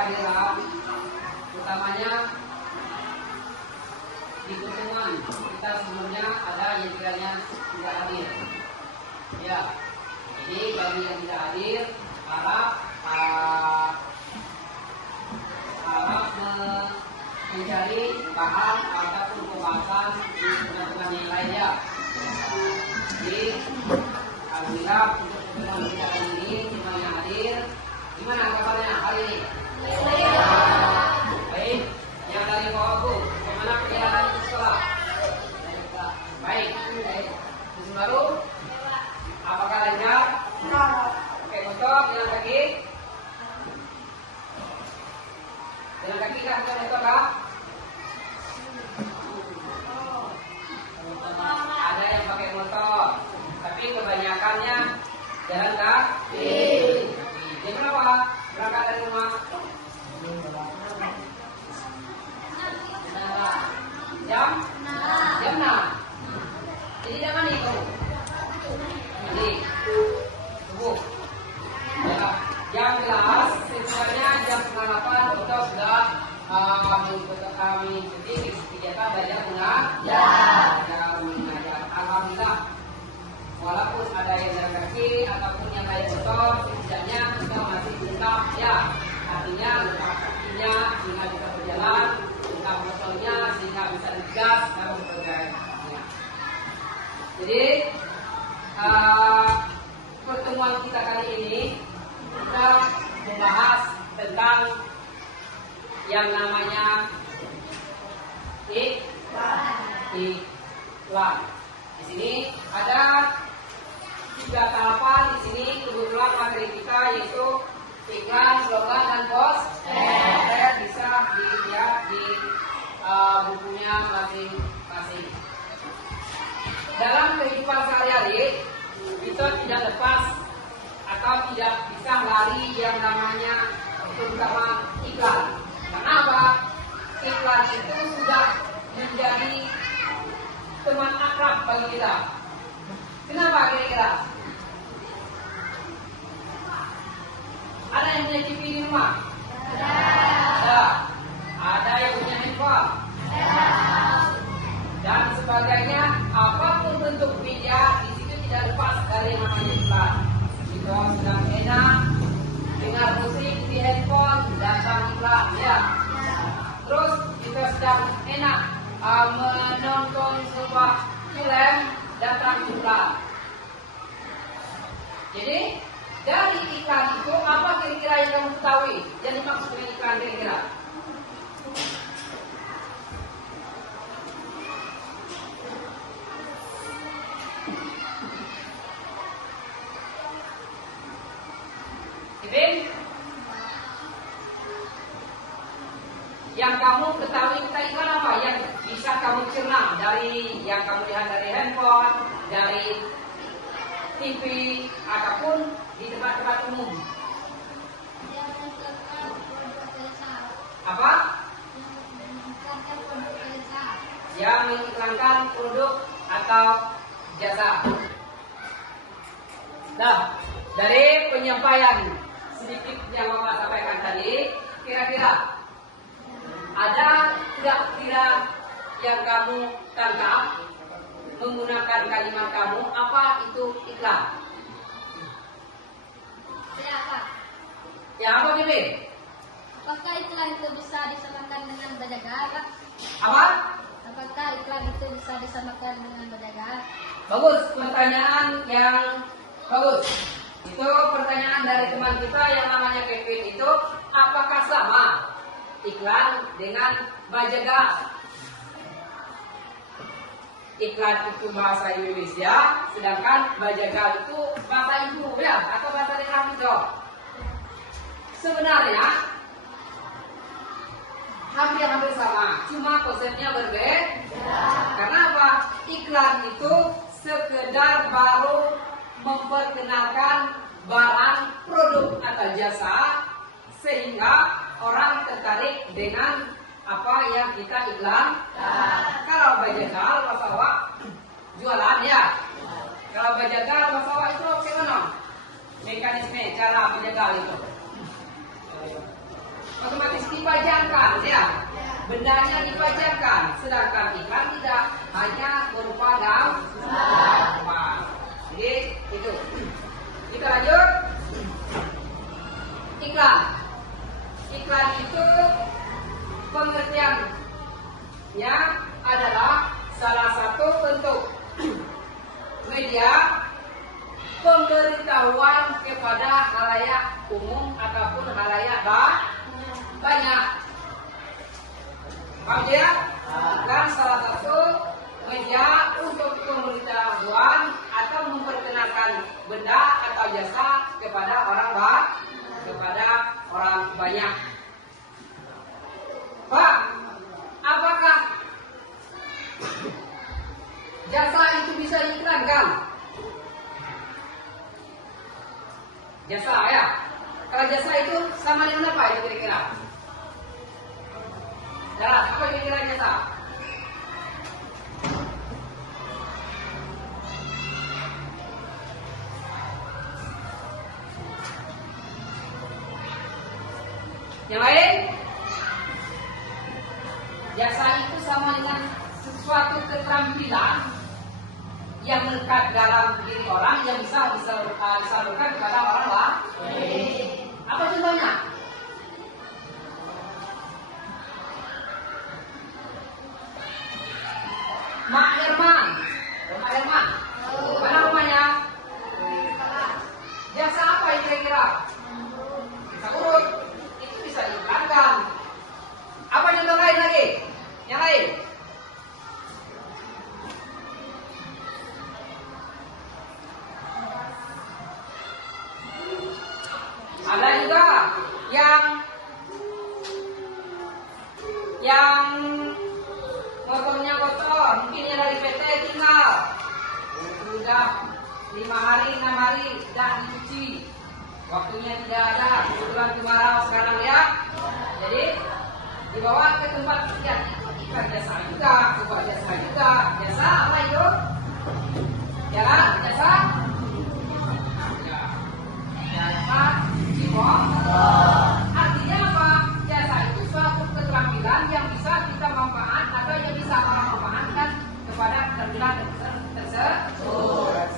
kehadiran, utamanya di pertemuan kita sebelumnya ada yang kiranya tidak hadir. Ya, jadi bagi yang tidak hadir, harap mencari bahan ataupun pembahasan di teman-teman yang lainnya. Jadi, alhamdulillah untuk pertemuan kita hari ini, semua yang hadir, gimana kabarnya hari ini? Baik, yang dari bawahku, bagaimana kegiatan di sekolah? Baik, musim baru? Apakah lancar? Oke, untuk jalan kaki. Jalan kaki kah atau motor kah? Ada yang pakai motor, tapi kebanyakannya jalan kaki. Jam berapa berangkat dari rumah? Jam 6. Jadi jam mana itu? Jadi subuh. Ya, jam 11 sebenarnya jam 7.30 kita sudah mengikuti kegiatan belajar mengajar. Alhamdulillah, walaupun ada yang jalan kaki ataupun yang naik motor, setidaknya kita masih tetap ya. Artinya lepas kakinya sehingga bisa berjalan, lepas motornya sehingga bisa digas dan sebagainya. Jadi pertemuan kita kali ini kita membahas tentang yang namanya iklan. Di sini ada 3 tahapan. Di sini kebetulan materi kita yaitu iklan, slogan, dan post. Saya bisa dilihat di bukunya masing-masing. Dalam kehidupan sehari-hari kita tidak lepas atau tidak bisa lari yang namanya terutama iklan. Kenapa? Iklan itu sudah menjadi teman akrab bagi kita. Kenapa kira-kira? Ada yang punya TV di rumah? Ada. Ada yang punya handphone? Dan sebagainya, apapun bentuk media di situ tidak lepas dari namanya iklan. Kita sedang enak dengar musik di handphone, datang iklan, ya. Terus kita sedang enak menonton sebuah film, datang iklan. Jadi dari iklan itu apa kira-kira yang kamu ketahui? Yang dimaksud dengan iklan kira-kira? Yang kamu ketahui kita iklan apa? Yang bisa kamu cerna dari yang kamu lihat dari handphone, dari TV, ataupun di tempat-tempat umum. Apa? Yang mengiklankan produk atau jasa. Nah, dari penyampaian sedikit yang Bapak sampaikan tadi, kira-kira ada tidak yang kamu tangkap menggunakan kalimat kamu apa itu iklan? Ya apa Bibi? Apakah iklan itu bisa disamakan dengan berdagang? Apa? Apakah iklan itu bisa disamakan dengan berdagang? Bagus, pertanyaan yang bagus. Itu pertanyaan dari teman kita yang namanya Kevin itu, apakah sama iklan dengan bajagas? Iklan itu bahasa Indonesia, sedangkan bajagal itu bahasa ibu ya, atau bahasa daerah itu. Sebenarnya hampir sama, cuma konsepnya berbeda. Karena apa? Iklan itu sekedar baru memperkenalkan barang, produk atau jasa sehingga orang tertarik dengan apa yang kita iklan. Kalau bajagal bahasa jualan ya. Kalau bajagal bahasa itu bagaimana? Mekanisme cara bajagal itu. Bagaimana? dipajangkan, ya. Bendanya dipajangkan, sedangkan iklan tidak, hanya berupa gambar. Jadi itu. Kita lanjut. Iklan. Iklan itu pengertiannya adalah salah satu bentuk media pemberitahuan kepada halayak umum ataupun halayak banyak. Paham ya? Iklan salah satu media untuk pemberitahuan atau memperkenalkan benda atau jasa kepada orang banyak. Pak, apakah jasa itu bisa diiklankan? Jasa, ya. Kalau jasa itu sama dengan apa itu kira-kira? Jelas, apa kira-kira jasa? Yang lain? Jasa itu sama dengan sesuatu keterampilan yang melekat dalam diri orang yang bisa disalurkan kepada orang lain. Apa contohnya? Mak Herman. Mana rumahnya? Jasa apa itu kira-kira? Bisa urut. Itu bisa diiklankan. Apa contoh lain lagi? Yang lain? Ada juga yang motornya kotor, mungkin yang dari PT tinggal sudah 5 hari 6 hari tidak dicuci, waktunya tidak ada, kebetulan kemarau sekarang ya, jadi dibawa ke tempat kerja itu ikan jasa juga, sebuah jasa juga. Jasa apa itu? Ya, jasa artinya apa? Jasa itu suatu keterampilan yang bisa kita manfaat atau yang bisa orang manfaatkan kepada keterampilan tersebut.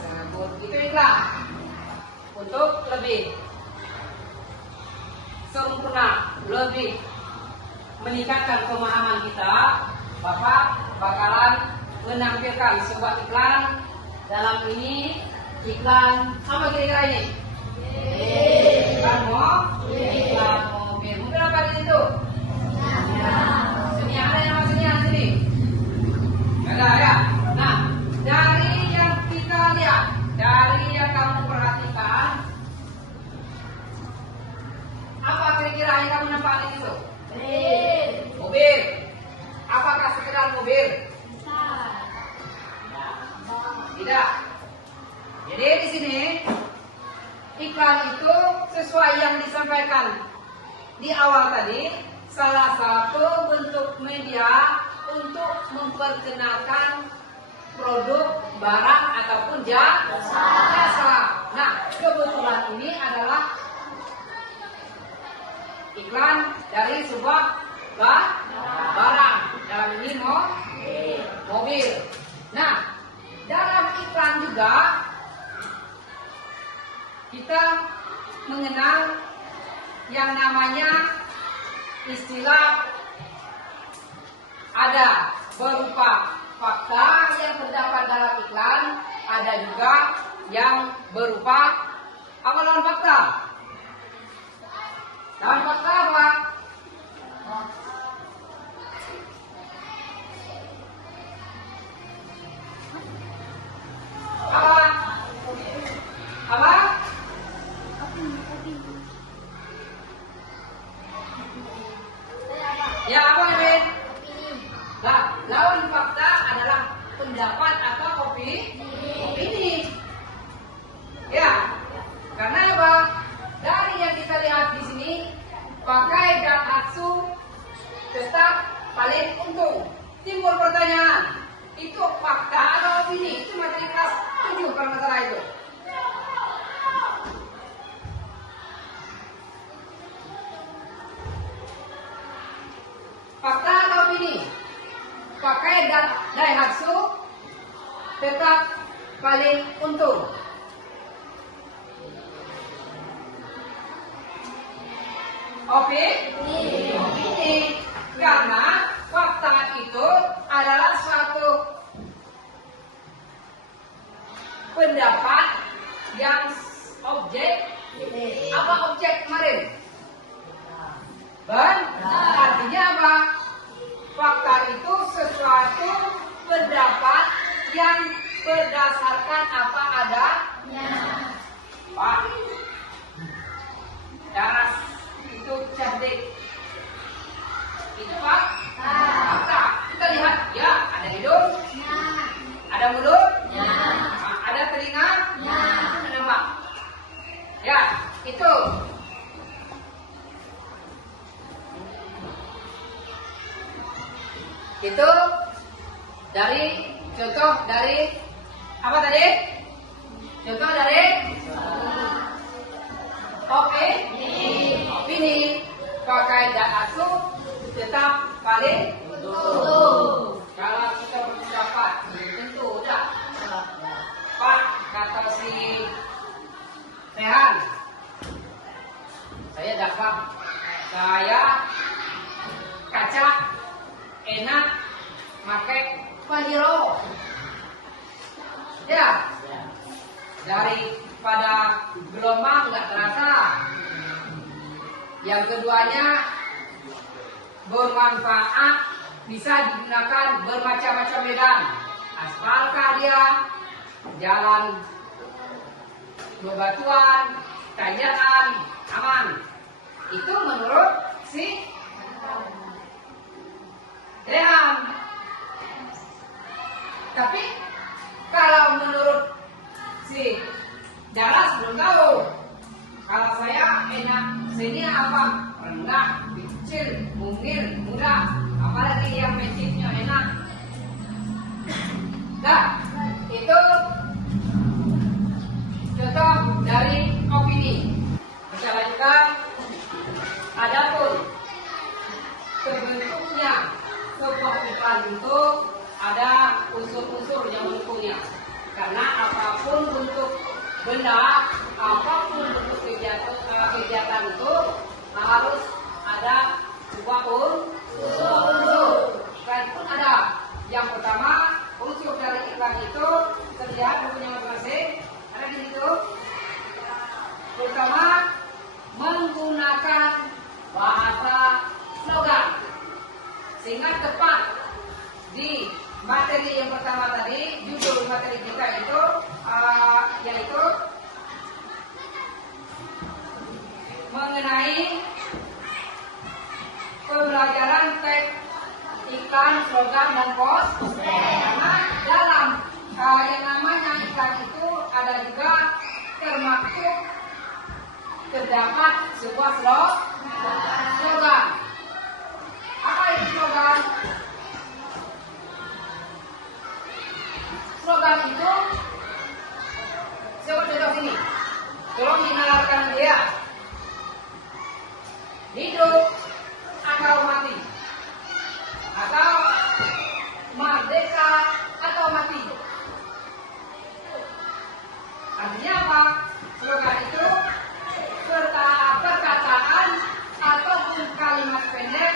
Itu iklan untuk lebih sempurna, lebih meningkatkan pemahaman kita. Bapak bakalan menampilkan sebuah iklan. Dalam ini iklan apa kira-kira ini? Iklan mobil. Mungkin apa itu? Sini ada yang maksudnya sini? Ada ya. Nah, dari yang kita lihat, dari yang kamu perhatikan, apa kira-kira yang kamu nampak itu? Mobil. Apakah sekedar mobil? Tidak. Jadi di sini iklan itu sesuai yang disampaikan di awal tadi, salah satu bentuk media untuk memperkenalkan produk, barang ataupun jasa. Nah, kebetulan ini adalah iklan dari sebuah barang, dalam ini mobil. Nah, dalam iklan juga kita mengenal yang namanya istilah, ada berupa fakta yang terdapat dalam iklan, ada juga yang berupa apa lawan fakta? Lawan fakta apa? Apa? Ya apa ini? Nah, lawan fakta adalah pendapat atau opini. Ya, karena apa? Dari yang kita lihat di sini, pakai dan aksu tetap paling untung. Timbul pertanyaan, itu fakta atau opini? Itu materi kelas 7 kalau masalah itu. pakai Daihatsu tetap paling untung. Oke? Ini karena fakta itu adalah suatu pendapat yang objek. Apa objek kemarin? Artinya apa? Fakta itu sesuatu pendapat yang berdasarkan apa adanya. Pak, Daras itu cerdik. Itu Pak, fakta. Kita lihat, ya ada hidung, ada mulut, ada telinga, ada Pak. Ya, itu. Itu dari contoh dari apa tadi? Contoh dari opini. Pakai Daihatsu tetap paling untung. Kalau kita berpendapat tentu udah. Pak, kata si Rehan, saya dapat, saya kaca enak pakai Pajero. Ya, daripada gelombang nggak terasa. Yang keduanya bermanfaat, bisa digunakan bermacam-macam medan. Aspalkah dia, jalan bebatuan, tanjakan, aman. Itu menurut si Rehan. Tapi kalau menurut si Daras belum tahu. Kalau saya enak sini apa? Rendah, kecil, mungkin, mudah. Apalagi yang mesinnya enak. Nah, itu contoh dari opini. Kita lanjutkan. Adapun terbentuknya sebuah iklan itu ada unsur-unsur yang mendukungnya. Karena apapun bentuk benda, apapun bentuk kegiatan itu harus ada sebuah unsur. Selain pun ada. Yang pertama, unsur dari iklan itu terlihat bukunya masing-masing. Ada di situ. Pertama, menggunakan bahasa slogan sehingga tepat di materi yang pertama tadi. Judul materi kita itu yaitu mengenai pembelajaran teks iklan, slogan dan poster. Karena dalam yang namanya iklan itu ada juga termaktub terdapat sebuah slogan. Apa itu slogan? Slogan itu, coba contoh sini. Tolong didengarkan dia. Hidup atau mati, atau merdeka atau mati. Artinya apa? Slogan itu perkataan ataupun kalimat pendek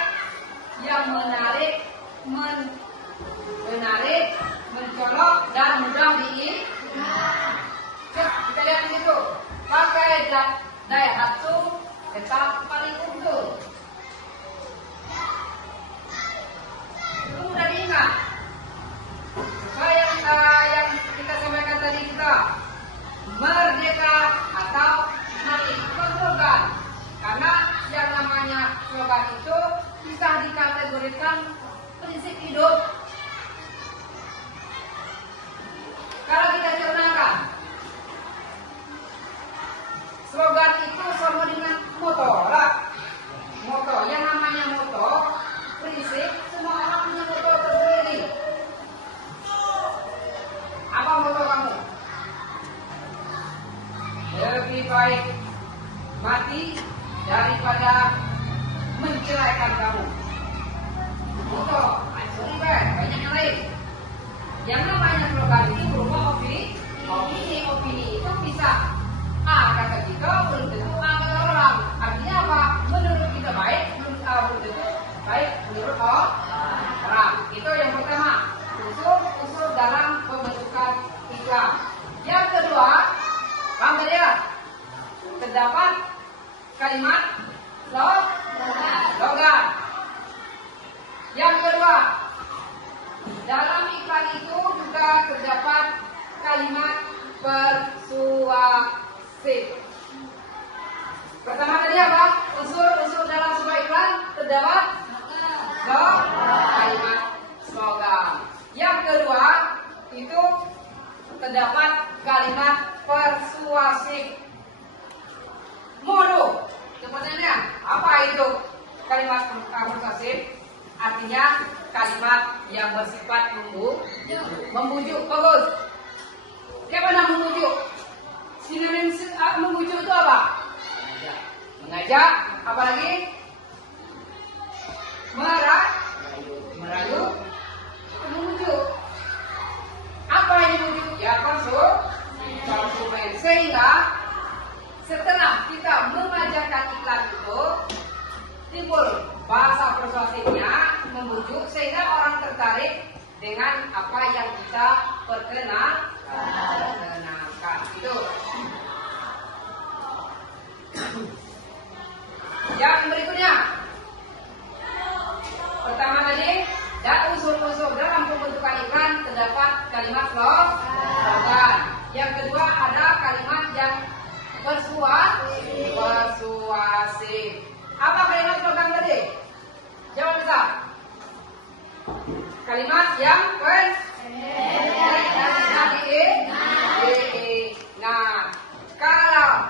yang menarik, mencolok dan mudah diingat. Kita lihat di situ. Pakai Daihatsu tetap paling unggul. Itu mudah diingat. Sesuai yang kita sampaikan tadi juga. Merdeka atau mati. Itu slogan. Karena yang namanya slogan itu bisa dikategorikan prinsip hidup. Kalau kita cernakan, slogan itu sama dengan moto lah. Moto, yang namanya moto, prinsip, semua orang punya moto tersendiri. Apa moto kamu? Lebih baik mati daripada menceraikan kamu. Moto, Bukan, banyak yang lain. Yang namanya slogan itu berupa opini itu bisa A kata kita, belum tentu A kata orang. Artinya apa? Menurut kita baik, menurut A belum tentu baik menurut orang. Itu yang pertama, unsur dalam pembentukan iklan. Yang kedua, paham tadi ya? Terdapat kalimat slogan. Yang kedua, dalam iklan itu juga terdapat kalimat persuasif. Pertama tadi apa? Unsur dalam sebuah iklan terdapat kalimat slogan. Yang kedua itu terdapat kalimat persuasif. Modo. Pertanyaannya, apa itu kalimat persuasif? Artinya kalimat yang bersifat membujuk. Bagus. Siapa nama membujuk? Sinonim membujuk itu apa? Mengajak. Apa lagi? Merayu. Membujuk. Apa yang membujuk? Ya konsumen. Sehingga setelah kita mengajarkan iklan itu timbul bahasa persuasifnya membujuk sehingga orang tertarik dengan apa yang kita perkenalkan. Itu. Yang berikutnya. Pertama tadi, unsur-unsur dalam pembentukan iklan terdapat kalimat slogan. Yang kedua ada kalimat yang persuasif. Apa kalimat slogan tadi? Jawab bisa. Kalimat yang Nah, kalau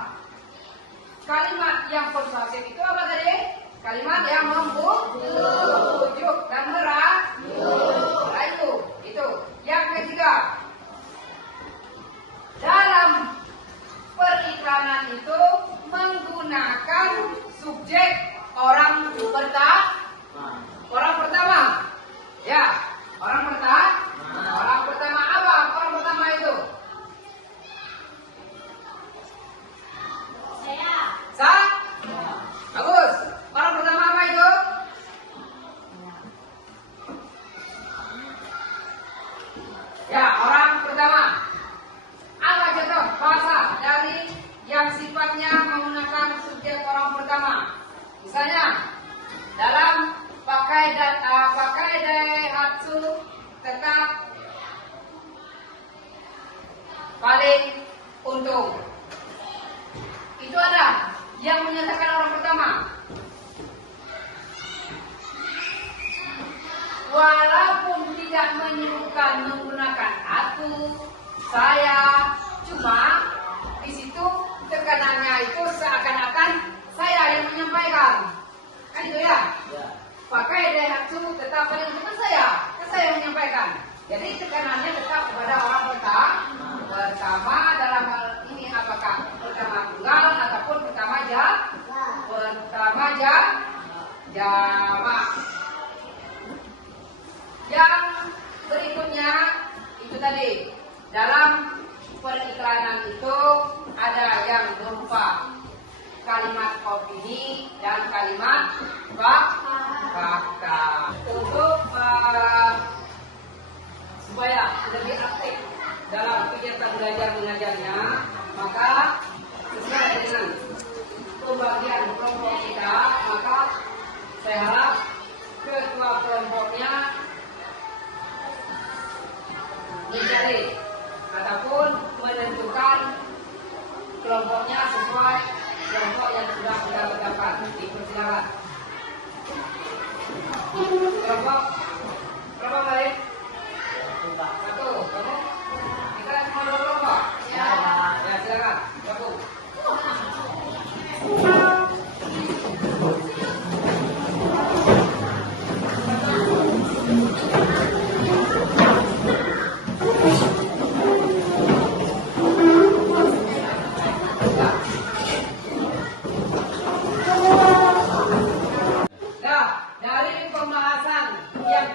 kalimat yang persuasif itu apa tadi? Kalimat yang membujuk dan merayu. Itu. Yang ketiga, dalam periklanan itu menggunakan subjek orang pertama. Ya, orang pertama apa? Orang pertama itu saya. Bagus. Orang pertama apa itu? Ya, orang pertama. Apa contoh bahasa dari yang sifatnya menggunakan subjek orang pertama? Misalnya dalam pakai daihatsu tetap paling untung. Itu ada yang menyatakan orang pertama. Walaupun tidak menyebutkan menggunakan aku, saya, cuma di situ tekanannya itu seakan-akan saya yang menyampaikan. Kan itu ya? Pakai daihatsu tetap paling untung saya yang menyampaikan. Jadi tekanannya tetap kepada orang pertama dalam hal ini apakah pertama tunggal ataupun pertama jamak. Yang berikutnya itu tadi dalam periklanan itu ada yang berupa kalimat opini dan kalimat fakta. Untuk supaya lebih aktif dalam kegiatan belajar mengajarnya, maka sesuai dengan pembagian kelompok kita, maka saya harap ketua kelompoknya mencari ataupun menentukan kelompoknya sesuai kelompok yang sudah kita tetapkan. Dipersilakan. Kelompok berapa balik? Satu. Kamu? Kita cuma dua kelompok. Ya, silakan. Gabung. Nah, dari pembahasan yang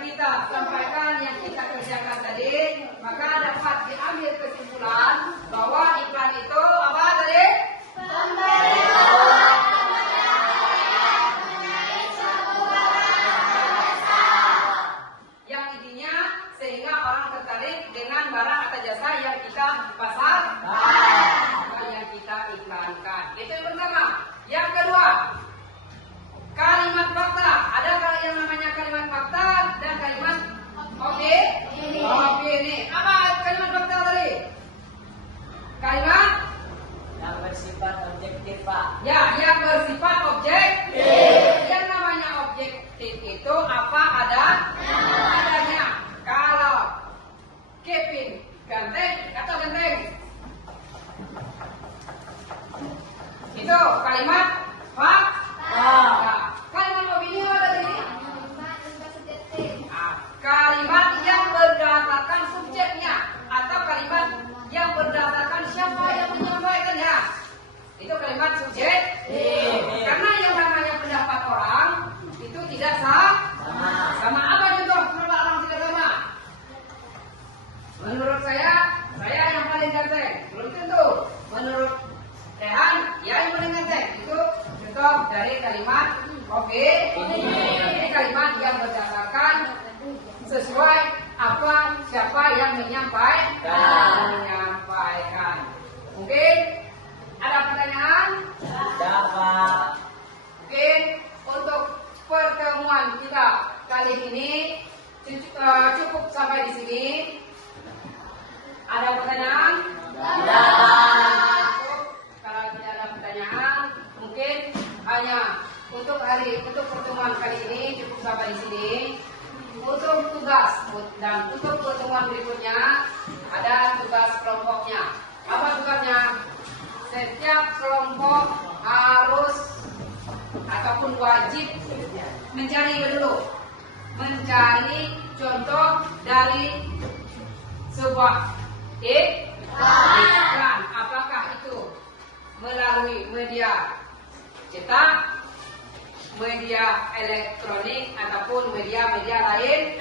berdasarkan sesuai apa siapa yang menyampaikan. Mungkin ada pertanyaan? Dapat. Mungkin untuk pertemuan kita kali ini cukup sampai di sini. Ada pertanyaan? Kalau tidak ada pertanyaan, mungkin hanya untuk pertemuan kali ini cukup sampai di sini. Untuk tugas dan untuk pertemuan berikutnya ada tugas kelompoknya. Apa tugasnya? Setiap kelompok harus ataupun wajib mencari contoh dari sebuah iklan. Apakah itu melalui media cetak, media elektronik ataupun media-media lain?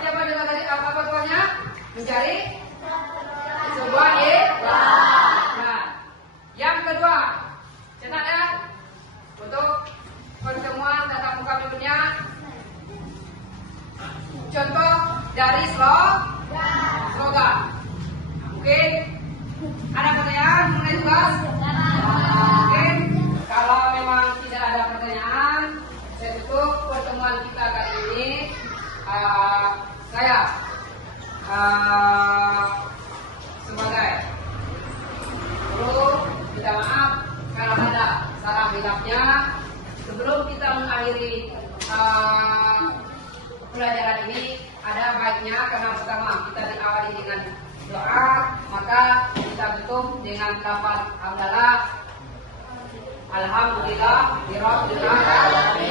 Siapa dengar tadi apa tugasnya? Mencari sebuah iklan. Yang kedua, cetak ya. Untuk pertemuan tatap muka berikutnya, contoh dari slogan. Mungkin ada pertanyaan mengenai tugas? Mungkin kalau memang tidak ada pertanyaan, saya tutup pertemuan kita kali ini. Saya sebagai guru minta maaf kalau ada salah hilapnya. Sebelum kita mengakhiri pelajaran ini, ada baiknya karena pertama kita diawali dengan doa, maka kita tutup dengan lafaz hamdalah. Alhamdulillah, birabbil alamin.